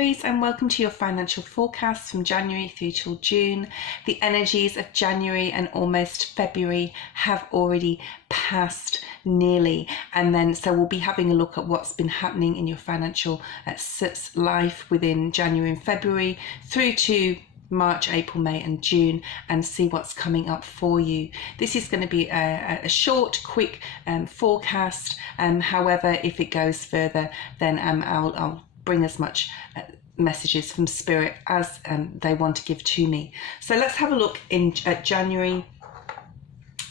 Aries, and welcome to your financial forecast from January through till June. The energies of January and almost February have already passed nearly, and then so we'll be having a look at what's been happening in your financial life within January and February through to March, April, May and June, and see what's coming up for you. This is going to be a short, quick forecast. However, if it goes further, then I'll bring as much messages from Spirit as they want to give to me. So let's have a look at January.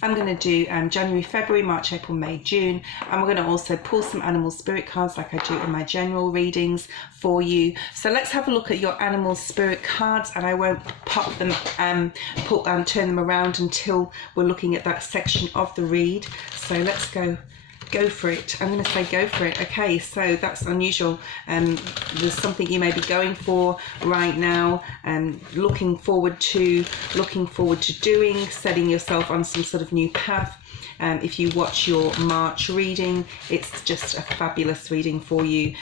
I'm going to do January, February, March, April, May, June. And we're going to also pull some animal spirit cards like I do in my general readings for you. So let's have a look at your animal spirit cards, and I won't pop them, turn them around until we're looking at that section of the read. So let's go for it. I'm going to say go for it. Okay, so that's unusual. There's something you may be going for right now, and looking forward to doing, setting yourself on some sort of new path. If you watch your March reading, it's just a fabulous reading for you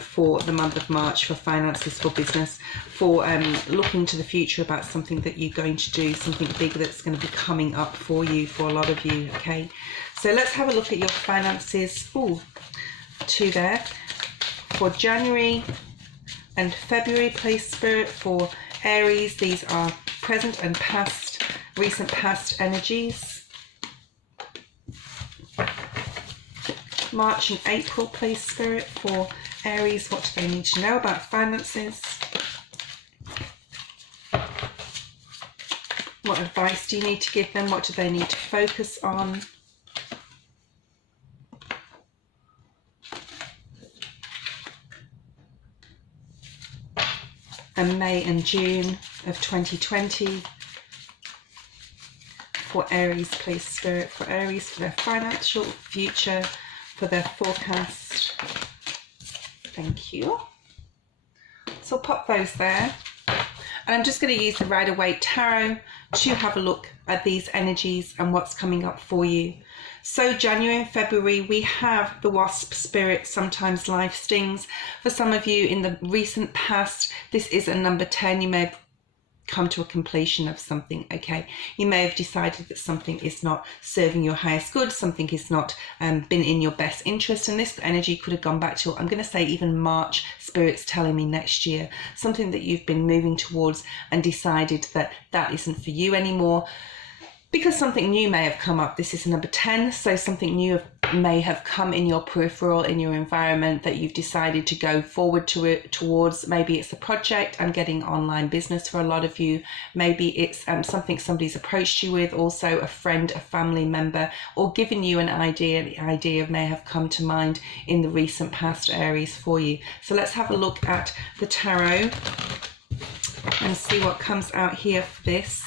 for the month of March, for finances, for business, for looking to the future about something that you're going to do, something big that's going to be coming up for you, for a lot of you. Okay, so let's have a look at your finances. Two there for January and February, please, Spirit. For Aries, these are present and past, recent past energies. March and April, please, Spirit. For Aries, what do they need to know about finances? What advice do you need to give them? What do they need to focus on? And May and June of 2020. For Aries, please, Spirit. For Aries, for their financial future, for their forecast. Thank you. So I'll pop those there. And I'm just going to use the Waite Tarot to have a look at these energies and what's coming up for you. So January and February, we have the Wasp Spirit. Sometimes life stings. For some of you in the recent past, this is a number 10. You may have come to a completion of something. Okay, you may have decided that something is not serving your highest good, something is not been in your best interest, and this energy could have gone back to, I'm going to say, even March. Spirit's telling me next year, something that you've been moving towards and decided that that isn't for you anymore because something new may have come up. This is number 10, so something new may have come in your peripheral, in your environment, that you've decided to go forward towards. Maybe it's a project. I'm getting online business for a lot of you. Maybe it's something somebody's approached you with, also a friend, a family member, or given you an idea. The idea may have come to mind in the recent past, Aries, for you. So let's have a look at the tarot and see what comes out here for this.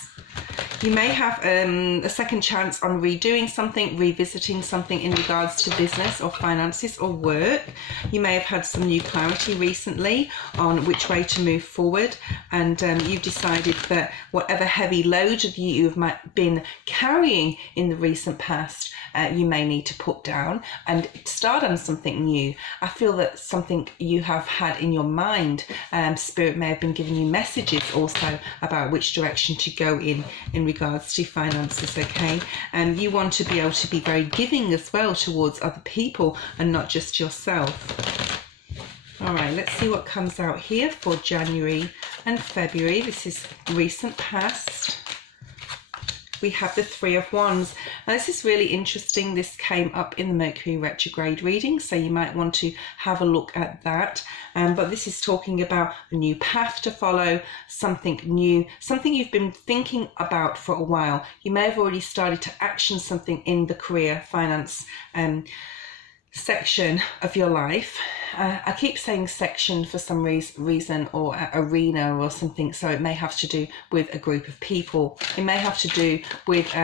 You may have a second chance on redoing something, revisiting something in regards to business or finances or work. You may have had some new clarity recently on which way to move forward, and you've decided that whatever heavy load that you've been carrying in the recent past, you may need to put down and start on something new. I feel that something you have had in your mind, Spirit may have been giving you messages also about which direction to go in regards to finances. Okay, and you want to be able to be very giving as well towards other people and not just yourself. All right, let's see what comes out here for January and February. This is recent past. We have the Three of Wands. Now, this is really interesting. This came up in the Mercury retrograde reading, so you might want to have a look at that. But this is talking about a new path to follow, something new, something you've been thinking about for a while. You may have already started to action something in the career, finance, section of your life. I keep saying section for some reason, or arena or something, so it may have to do with a group of people. It may have to do with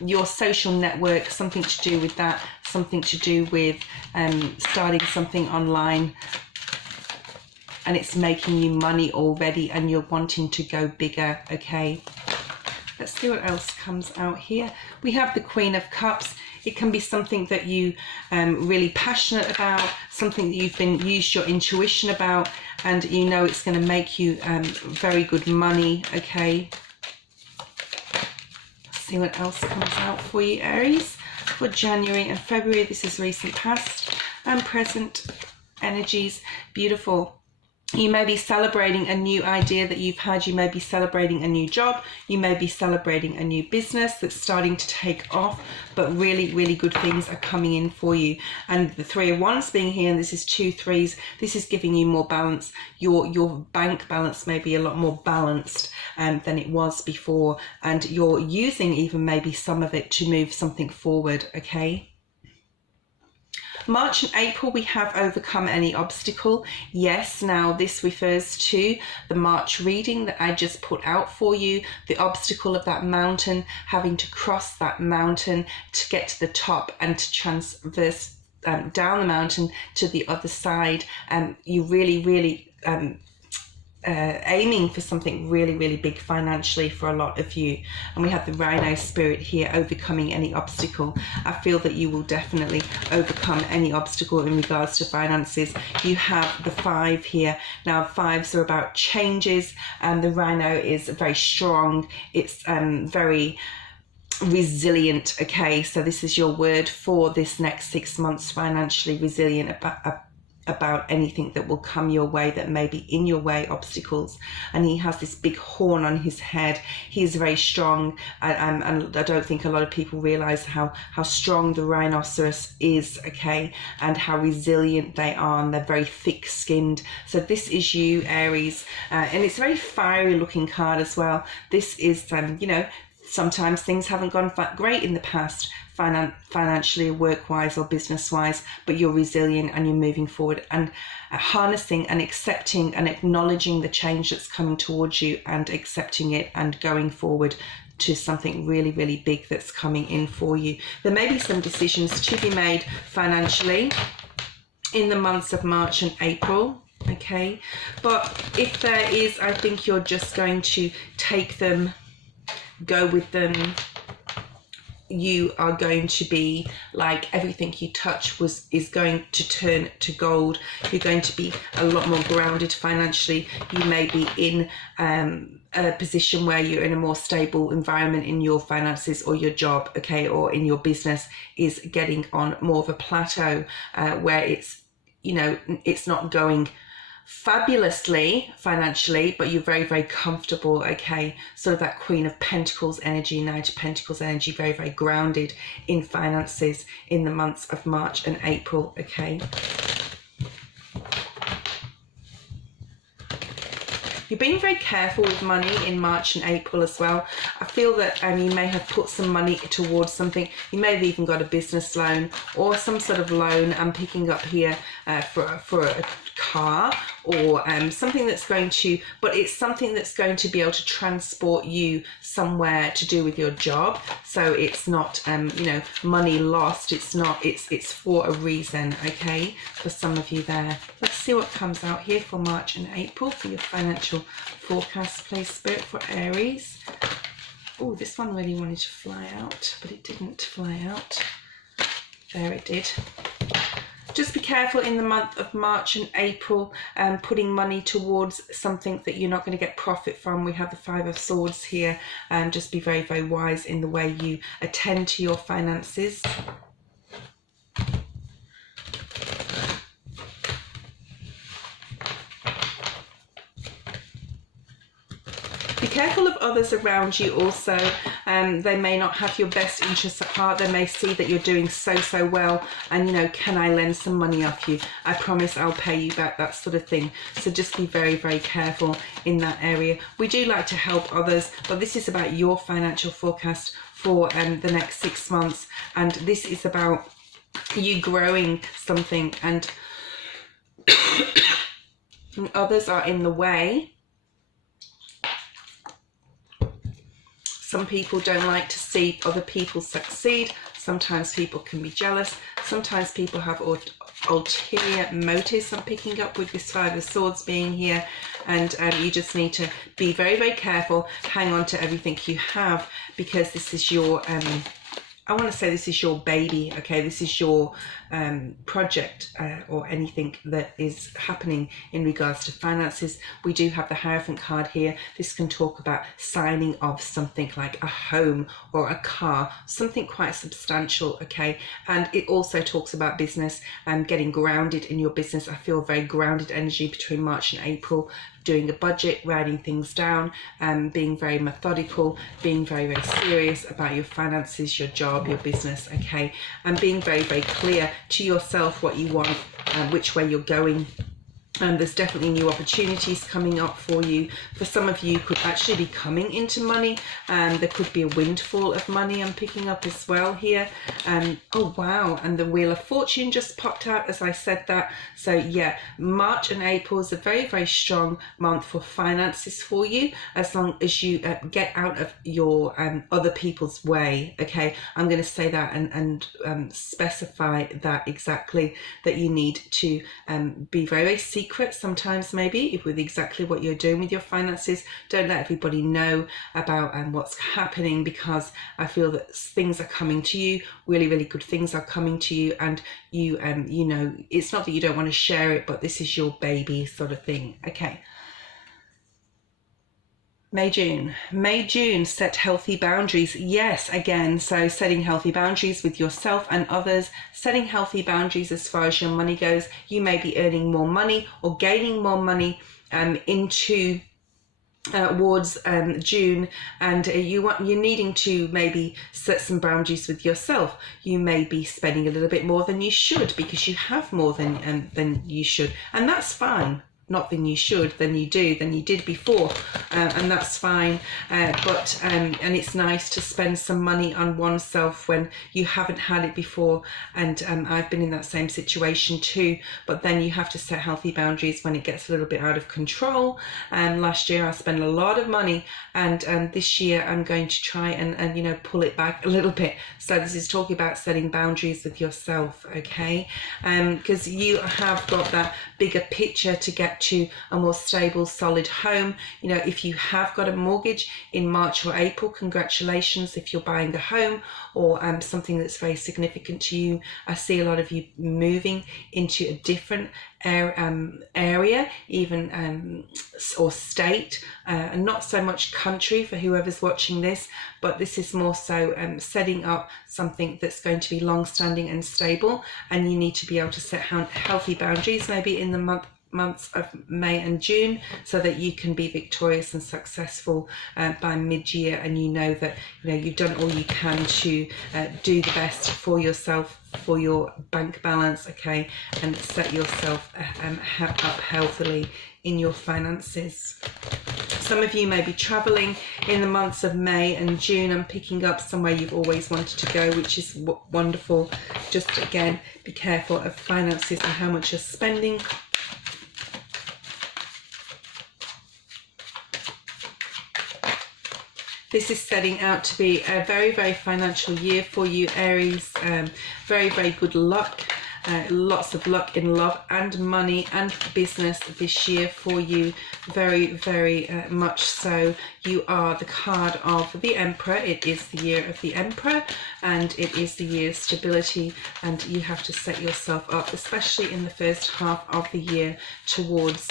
your social network, something to do with that, something to do with starting something online, and it's making you money already and you're wanting to go bigger. Okay, let's see what else comes out here. We have the Queen of Cups. It can be something that you really passionate about, something that you've been used your intuition about, and you know it's going to make you very good money, okay? Let's see what else comes out for you, Aries, for January and February. This is recent, past and present energies. Beautiful. You may be celebrating a new idea that you've had. You may be celebrating a new job. You may be celebrating a new business that's starting to take off, but really, really good things are coming in for you. And the Three of Wands being here, and this is 2 3s, this is giving you more balance. Your bank balance may be a lot more balanced than it was before, and you're using even maybe some of it to move something forward, okay? March and April, we have overcome any obstacle. Yes, now this refers to the March reading that I just put out for you, the obstacle of that mountain, having to cross that mountain to get to the top and to transverse down the mountain to the other side. You really aiming for something really, really big financially for a lot of you. And we have the Rhino spirit here, overcoming any obstacle. I feel that you will definitely overcome any obstacle in regards to finances. You have the 5 here. Now 5s are about changes, and the Rhino is very strong. It's very resilient, okay? So this is your word for this next 6 months, financially resilient about anything that will come your way that may be in your way, obstacles. And he has this big horn on his head. He is very strong, and I don't think a lot of people realize how strong the rhinoceros is, okay, and how resilient they are, and they're very thick-skinned. So this is you, Aries, and it's a very fiery looking card as well. This is you know, sometimes things haven't gone great in the past, financially, work-wise or business-wise, but you're resilient and you're moving forward and harnessing and accepting and acknowledging the change that's coming towards you and accepting it and going forward to something really, really big that's coming in for you. There may be some decisions to be made financially in the months of March and April, okay? But if there is, I think you're just going to take them, go with them. You are going to be like everything you touch is going to turn to gold. You're going to be a lot more grounded financially. You may be in a position where you're in a more stable environment in your finances, or your job, okay, or in your business is getting on more of a plateau where it's, you know, it's not going fabulously financially, but you're very, very comfortable, okay? Sort of that Queen of Pentacles energy, Knight of Pentacles energy, very, very grounded in finances in the months of March and April, okay? You're being very careful with money in March and April as well. I feel that you may have put some money towards something. You may have even got a business loan or some sort of loan. I'm picking up here for a car or something that's going to, but it's something that's going to be able to transport you somewhere to do with your job. So it's not, you know, money lost. It's not, it's for a reason, okay, for some of you there. Let's see what comes out here for March and April for your financial forecast, please, Spirit, for Aries. Oh, this one really wanted to fly out, but it didn't fly out. There it did. Just be careful in the month of March and April, putting money towards something that you're not going to get profit from. We have the 5 of Swords here, and just be very, very wise in the way you attend to your finances. Be careful of others around you also. They may not have your best interests at heart. They may see that you're doing so well and, you know, can I lend some money off you? I promise I'll pay you back, that sort of thing. So just be very, very careful in that area. We do like to help others, but this is about your financial forecast for the next 6 months. And this is about you growing something, and others are in the way. Some people don't like to see other people succeed. Sometimes people can be jealous. Sometimes people have ulterior motives. I'm picking up with this 5 of Swords being here. And you just need to be very, very careful. Hang on to everything you have, because this is your I want to say this is your baby, okay? This is your project or anything that is happening in regards to finances. We do have the Hierophant card here. This can talk about signing off something like a home or a car, something quite substantial, okay? And it also talks about business and getting grounded in your business. I feel very grounded energy between March and April, doing a budget, writing things down, being very methodical, being very, very serious about your finances, your job, your business, okay? And being very, very clear to yourself what you want and which way you're going. There's definitely new opportunities coming up for you. For some of you, could actually be coming into money. There could be a windfall of money I'm picking up as well here. Oh wow, and the Wheel of Fortune just popped out as I said that. So yeah, March and April is a very, very strong month for finances for you, as long as you get out of your other people's way, okay? I'm going to say that and specify that exactly, that you need to be very, very secret sometimes, maybe with exactly what you're doing with your finances. Don't let everybody know about what's happening, because I feel that things are coming to you, really, really good things are coming to you, and you you know, it's not that you don't want to share it, but this is your baby sort of thing, okay? May, June, set healthy boundaries. Yes, again, so setting healthy boundaries with yourself and others, setting healthy boundaries as far as your money goes. You may be earning more money or gaining more money into towards June, and you're needing to maybe set some boundaries with yourself. You may be spending a little bit more than you should, because you have more than you should, and that's fine. Not than you should, than you do, than you did before, and that's fine. But and it's nice to spend some money on oneself when you haven't had it before. And I've been in that same situation too. But then you have to set healthy boundaries when it gets a little bit out of control. And last year I spent a lot of money, and this year I'm going to try and you know, pull it back a little bit. So this is talking about setting boundaries with yourself, okay? Because you have got that bigger picture to get to a more stable, solid home. You know, if you have got a mortgage in March or April, congratulations. If you're buying a home or something that's very significant to you, I see a lot of you moving into a different area, even or state, and not so much country for whoever's watching this, but this is more so setting up something that's going to be long-standing and stable, and you need to be able to set healthy boundaries maybe in the months of May and June, so that you can be victorious and successful by mid-year, and you know that you've done all you can to do the best for yourself, for your bank balance, okay, and set yourself up healthily in your finances. Some of you may be traveling in the months of May and June and picking up somewhere you've always wanted to go, which is wonderful. Just again, be careful of finances and how much you're spending. This is setting out to be a very, very financial year for you, Aries. Very, very good luck. Lots of luck in love and money and business this year for you. Very, very much so. You are the card of the Emperor. It is the year of the Emperor, and it is the year of stability, and you have to set yourself up, especially in the first half of the year, towards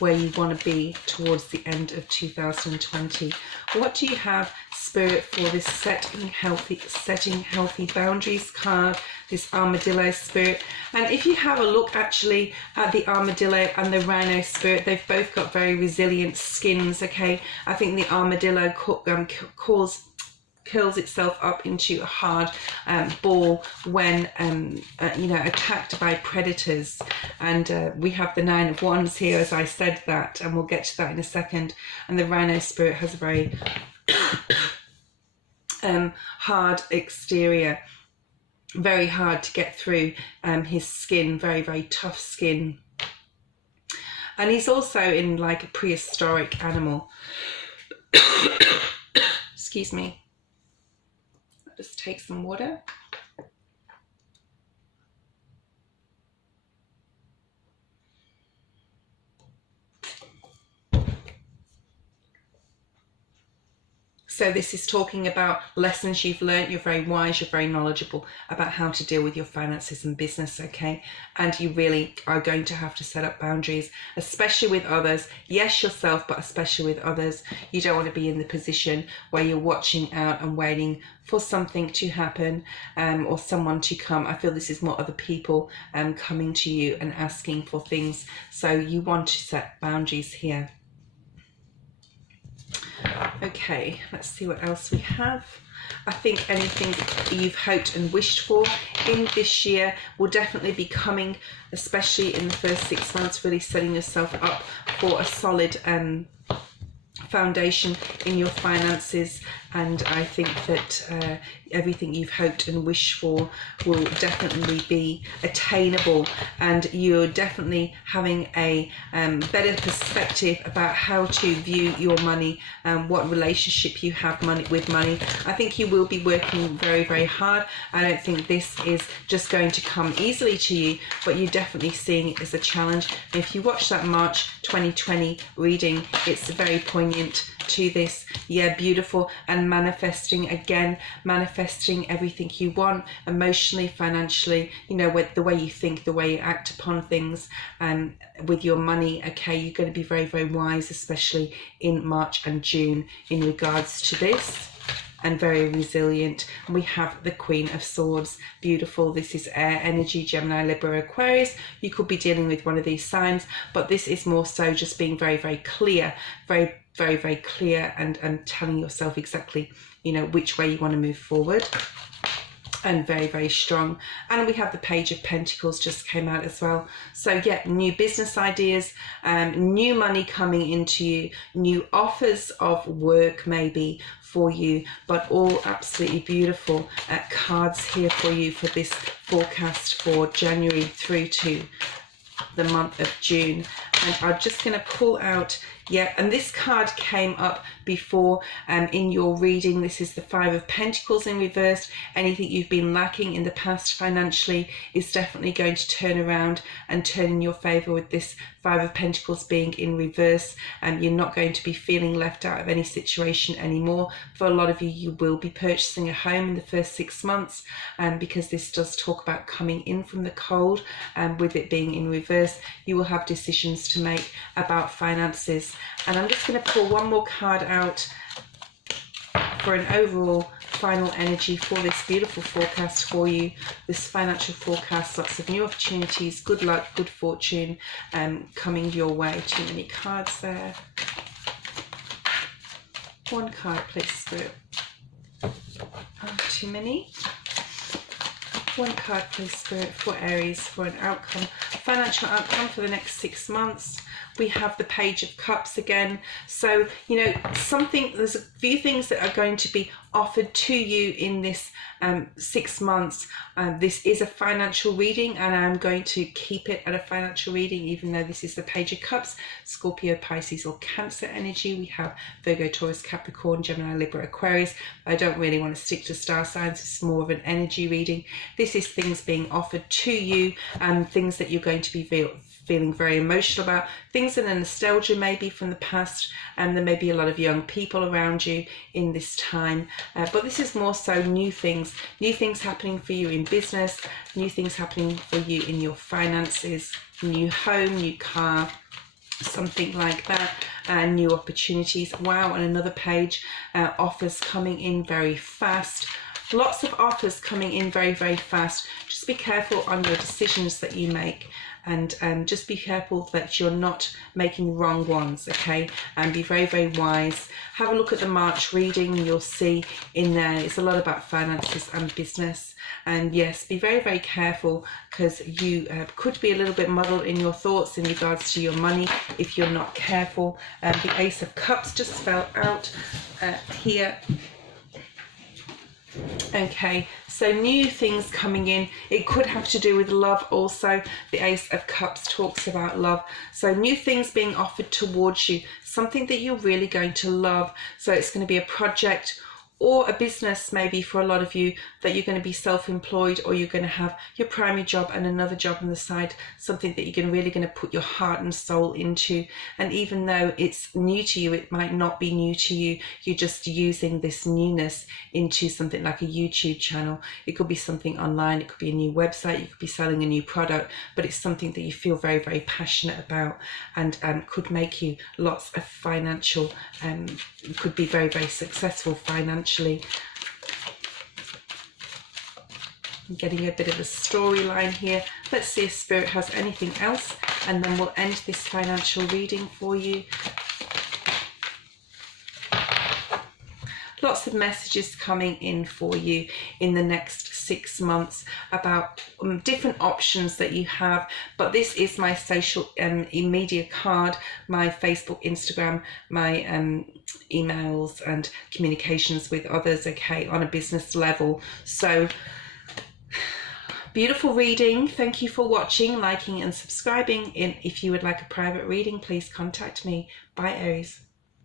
where you want to be towards the end of 2020. What do you have, Spirit, for this setting healthy boundaries card, this armadillo spirit? And if you have a look actually at the armadillo and the rhino spirit, they've both got very resilient skins, okay? I think the armadillo curls itself up into a hard ball when attacked by predators, and we have the Nine of Wands here, as I said that, and we'll get to that in a second. And the rhino spirit has a very hard exterior, very hard to get through his skin, very, very tough skin, and he's also in like a prehistoric animal. Excuse me, I'll just take some water. So this is talking about lessons you've learned. You're very wise, you're very knowledgeable about how to deal with your finances and business, okay? And you really are going to have to set up boundaries, especially with others. Yes, yourself, but especially with others. You don't want to be in the position where you're watching out and waiting for something to happen or someone to come. I feel this is more other people coming to you and asking for things. So you want to set boundaries here. Okay, let's see what else we have. I think anything you've hoped and wished for in this year will definitely be coming, especially in the first 6 months, really setting yourself up for a solid foundation in your finances. And I think that everything you've hoped and wished for will definitely be attainable, and you're definitely having a better perspective about how to view your money and what relationship you have with money. I think you will be working very, very hard. I don't think this is just going to come easily to you, but you're definitely seeing it as a challenge. And if you watch that March 2020 reading, it's very poignant to this. Yeah, beautiful. And manifesting, again, manifesting everything you want emotionally, financially, you know, with the way you think, the way you act upon things, and with your money. Okay, you're going to be very, very wise, especially in March and June in regards to this, and very resilient. And we have the Queen of Swords. Beautiful. This is air energy, Gemini, Libra, Aquarius. You could be dealing with one of these signs, but this is more so just being very, very clear, very, very clear, and telling yourself exactly, you know, which way you want to move forward. And very, very strong. And we have the Page of Pentacles just came out as well. So yeah, new business ideas, new money coming into you, new offers of work maybe for you, but all absolutely beautiful cards here for you for this forecast for January through to the month of June. And I'm just going to pull out, yeah, and this card came up before in your reading. This is the Five of Pentacles in reverse. Anything you've been lacking in the past financially is definitely going to turn around and turn in your favor with this Five of Pentacles being in reverse. And you're not going to be feeling left out of any situation anymore. For a lot of you, you will be purchasing a home in the first 6 months, because this does talk about coming in from the cold, and with it being in reverse, you will have decisions to make about finances. And I'm just going to pull one more card out for an overall final energy for this beautiful forecast for you, this financial forecast. Lots of new opportunities, good luck, good fortune coming your way. Too many cards there. One card, please, Spirit. Too many. One card, please, Spirit, for Aries, for an outcome, financial outcome for the next 6 months. We have the Page of Cups again. So, you know, there's a few things that are going to be offered to you in this 6 months. This is a financial reading, and I'm going to keep it at a financial reading, even though this is the Page of Cups. Scorpio, Pisces, or Cancer energy. We have Virgo, Taurus, Capricorn, Gemini, Libra, Aquarius. I don't really want to stick to star signs. It's more of an energy reading. This is things being offered to you, and things that you're going to be feeling very emotional about, things that are nostalgia maybe from the past, and there may be a lot of young people around you in this time, but this is more so new things happening for you in business, new things happening for you in your finances, new home, new car, something like that, new opportunities. Wow. And another page, offers coming in very fast. Lots of offers coming in very, very fast. Just be careful on your decisions that you make, and just be careful that you're not making wrong ones, okay? And be very, very wise. Have a look at the March reading, and you'll see in there it's a lot about finances and business. And yes, be very, very careful, because you could be a little bit muddled in your thoughts in regards to your money if you're not careful. The Ace of Cups just fell out here. Okay, so new things coming in. It could have to do with love also. The Ace of Cups talks about love. So new things being offered towards you, something that you're really going to love. So it's going to be a project, or a business, maybe for a lot of you, that you're going to be self-employed, or you're going to have your primary job and another job on the side, something that you're really going to put your heart and soul into. And even though it's new to you, it might not be new to you. You're just using this newness into something like a YouTube channel. It could be something online, it could be a new website, you could be selling a new product, but it's something that you feel very, very passionate about, and could make you lots of financial, could be very, very successful financially. I'm getting a bit of a storyline here. Let's see if Spirit has anything else, and then we'll end this financial reading for you. Lots of messages coming in for you in the next 6 months about different options that you have. But this is my social media card, my Facebook, Instagram, my emails and communications with others, okay, on a business level. So beautiful reading. Thank you for watching, liking and subscribing. If you would like a private reading, please contact me. Bye, Aries.